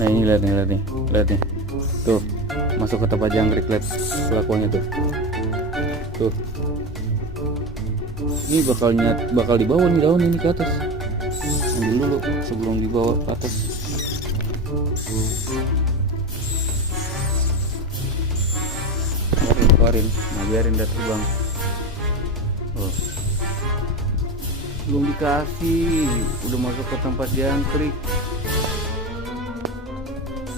Nah ini lihat nih, lihat nih, tuh masuk ke tempat jangkrik, lihat kelakuannya tuh, tuh. Ini bakal dibawa nih daun ini ke atas. Ambil dulu sebelum dibawa ke atas. Keluarin, nah biarin dia terbang. Oh, belum dikasih, udah masuk ke tempat jangkrik.